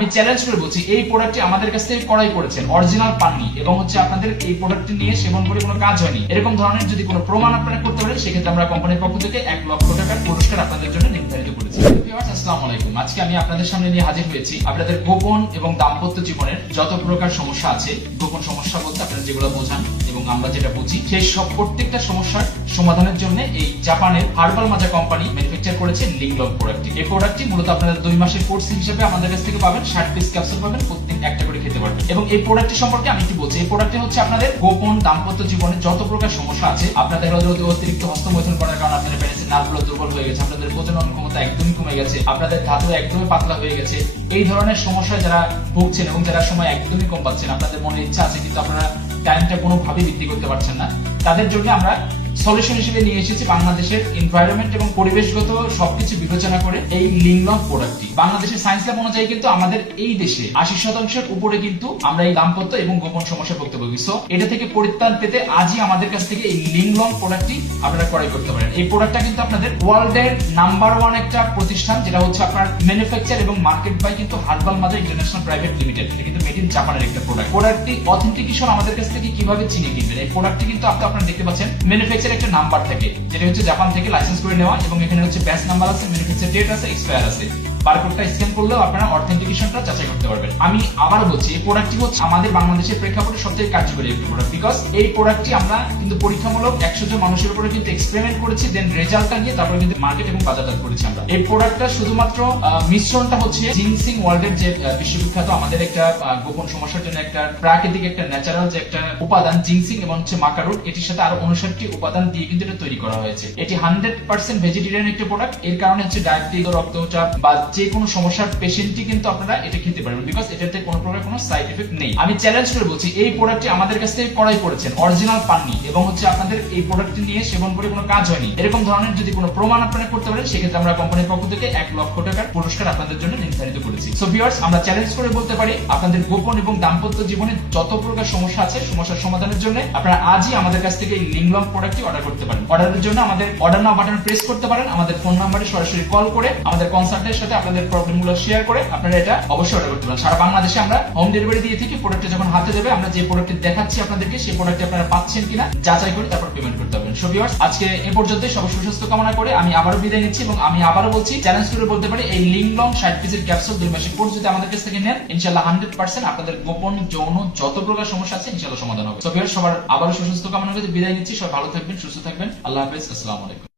আমি চ্যালেঞ্জ করে বলছি এই প্রোডাক্টটি আমাদের কাছ থেকে ক্রয় করেছেন, অরিজিনাল পাননি এবং আপনাদের এই প্রোডাক্টটি নিয়ে সেবন করে কোনো কাজ হয়নি, এরকম ধরনের যদি কোনো প্রমাণ আপনারা করতে পারেন সেক্ষেত্রে আমরা কোম্পানির পক্ষ থেকে 1 লক্ষ টাকার পুরস্কার আপনাদের জন্য নির্ধারিত করেছি। আসসালামু আলাইকুম, আজকে আমি আপনাদের সামনে নিয়ে হাজির হয়েছি আপনাদের গোপন এবং দাম্পত্য জীবনের যত প্রকার সমস্যা আছে, গোপন সমস্যা বলতে আপনারা যেগুলো বোঝান এবং আমরা যেটা বুঝি সেই সব প্রত্যেকটা সমস্যার সমাধানের জন্য এই জাপানের হার্বাল মাজা কোম্পানি ম্যানুফ্যাকচার করেছে লিংলং প্রোডাক্টটি। এই প্রোডাক্টটি মূলত আপনারা 2 মাসের কোর্স হিসেবে আমাদের কাছ থেকে পাবেন, 60 পিস ক্যাপসুল পাবেন, প্রত্যেক একটা করে খেতে পারবেন। এবং এই প্রোডাক্টটি সম্পর্কে আমি একটু বলছি, এই প্রোডাক্টটি হচ্ছে আপনাদের গোপন দাম্পত্য জীবনে যত প্রকার সমস্যা আছে, আপনাদের অতিরিক্ত হস্তমৈথুন করার কারণে আপনাদের পেনিসের নার্ভগুলো দুর্বল হয়ে গেছে, আপনাদের প্রজনন ক্ষমতা একদমই কমে গেছে, আপনাদের ধাতু একদমই পাতলা হয়ে গেছে, এই ধরনের সমস্যায় যারা ভুগছেন এবং যারা সময় একদমই কম পাচ্ছেন, আপনাদের মনে ইচ্ছা আছে কিন্তু আপনারা টাইমটা কোনোভাবেই বৃদ্ধি করতে পারছেন না, তাদের জন্য আমরা সলিউশন হিসেবে নিয়ে এসেছি বাংলাদেশের এনভায়রনমেন্ট এবং পরিবেশগত সবকিছু বিবেচনা করে এই লিংলং প্রোডাক্টটি। বাংলাদেশের সায়েন্স ল্যাব অনুযায়ী কিন্তু আমাদের এই দেশে 80% উপরে কিন্তু আমরা এই দাম্পত্য এবং গোপন সমস্যা ভুগতে ভুগি। সো এটা থেকে পরিত্রাণ পেতে আজই আমাদের কাছ থেকে এই লিংলং প্রোডাক্টটি আপনারা ক্রয় করতে পারেন। এই প্রোডাক্টটা কিন্তু আপনাদের ওয়ার্ল্ডের নাম্বার 1 একটা প্রতিষ্ঠান, যেটা হচ্ছে আপনার ম্যানুফ্যাকচার এবং মার্কেট বাই কিন্তু হার্বাল মাজা ইন্টারন্যাশনাল প্রাইভেট লিমিটেড। এটা কিন্তু মেড ইন জাপানের একটা প্রোডাক্ট। প্রোডাক্টটি অথেন্টিকেশন আমাদের কাছ থেকে কিভাবে চিনে কিনবেন, এই প্রোডাক্টটি কিন্তু আপনারা দেখতে পাচ্ছেন ম্যানুফ্যাকচার একটা নাম্বার থাকে, যেটা হচ্ছে জাপান থেকে লাইসেন্স করে নেওয়া, এবং এখানে হচ্ছে ব্যাচ নাম্বার আছে, ম্যানুফ্যাকচার ডেট আছে, এক্সপায়ার আছে। বারকোডটা স্ক্যান করলেও আপনারা অথেন্টিকেশনটা যাচাই করতে পারবেন। আমি আবার বলছি, এই প্রোডাক্টটি হচ্ছে আমাদের বাংলাদেশের প্রেক্ষাপটে সবথেকে কার্যকরী একটা প্রোডাক্ট, বিকজ এই প্রোডাক্টটি আমরা কিন্তু পরীক্ষামূলক 100 জন মানুষের উপরে কিন্তু এক্সপেরিমেন্ট করেছি, দেন রেজাল্টটা নিয়ে তারপরে কিন্তু মার্কেট এবং বাজারজাত করেছি আমরা। এই প্রোডাক্টটা শুধুমাত্র মিশ্রণটা হচ্ছে জিনসিং ওয়ার্ল্ডের যে বিশ্ববিখ্যাত আমাদের একটা গোপন সমস্যার জন্য একটা প্রাকৃতিক একটা ন্যাচারাল যে একটা উপাদান জিনসিং এবং হচ্ছে মাকারুট, এটির সাথে আরো 59টি উপাদান দিয়ে কিন্তু এটা তৈরি করা হয়েছে। এটি 100% ভেজিটেরিয়ান একটা প্রোডাক্ট। এর কারণে হচ্ছে ডায়াবেটিস, রক্তচাপ বা যে কোনো সমস্যার পেশেন্টই কিন্তু আপনারা এটা খেতে পারবেন, বিকজ এটাতে কোনো প্রকার কোনো সাইড এফেক্ট নেই। আমি চ্যালেঞ্জ করে বলছি এই প্রোডাক্টটি আমাদের কাছ থেকে ক্রয় করেছেন, অরিজিনাল পাননি এবং আপনাদের এই প্রোডাক্টটি নিয়ে সেবন করে কোনো কাজ হয়নি, এরকম ধরনের যদি কোনো প্রমাণ আপনারা করতে পারেন সেক্ষেত্রে আমরা কোম্পানির পক্ষ থেকে 1 লক্ষ টাকার পুরস্কার আপনাদের জন্য নির্ধারিত করেছি। সো ভিউয়ার্স, আমরা চ্যালেঞ্জ করে বলতে পারি আপনাদের গোপন এবং দাম্পত্য জীবনে যত প্রকার সমস্যা আছে, সমস্যার সমাধানের জন্য আপনারা আজই আমাদের কাছ থেকে এই লিংলং প্রোডাক্টটি অর্ডার করতে পারেন। অর্ডারের জন্য আমাদের অর্ডার নাও বাটন প্রেস করতে পারেন, আমাদের ফোন নম্বরে সরাসরি কল করে আমাদের কনসালটেন্টের সাথে আপনাদের প্রবলেমগুলো শেয়ার করে আপনারা এটা অবশ্যই অর্ডার করতে পারেন। সারা বাংলাদেশে আমরা হোম ডেলিভারি দিয়ে থাকি। প্রোডাক্টটা যখন হাতে দেবে, আমরা যে প্রোডাক্টটি দেখাচ্ছি আপনাদেরকে, সেই প্রোডাক্টটি আপনারা পাচ্ছেন কিনা যাচাই করে তারপর পেমেন্ট করতে পারবেন। সো ভিউয়ার্স, আজকে এ পর্যন্তই। সবার সুস্বাস্থ্য কামনা করে আমি আবারও বিদায় নিচ্ছি এবং আমি আবারও বলছি, চ্যালেঞ্জ করে বলতে পারি এই লিংলং 60 পিসের ক্যাপসুল 2 মাসের কোর্স যদি আমাদের কাছ থেকে নেন, ইনশাআল্লাহ 100% আপনাদের গোপন যৌন যত প্রকার সমস্যা আছে ইনশাআল্লাহ সমাধান হবে। সো ভিউয়ার্স, সবার আবারও সুস্বাস্থ্য কামনা করে বিদায় নিচ্ছি। সবাই ভালো থাকবেন, সুস্থ থাকবেন। আল্লাহ হাফেজ, আসসালামু আলাইকুম।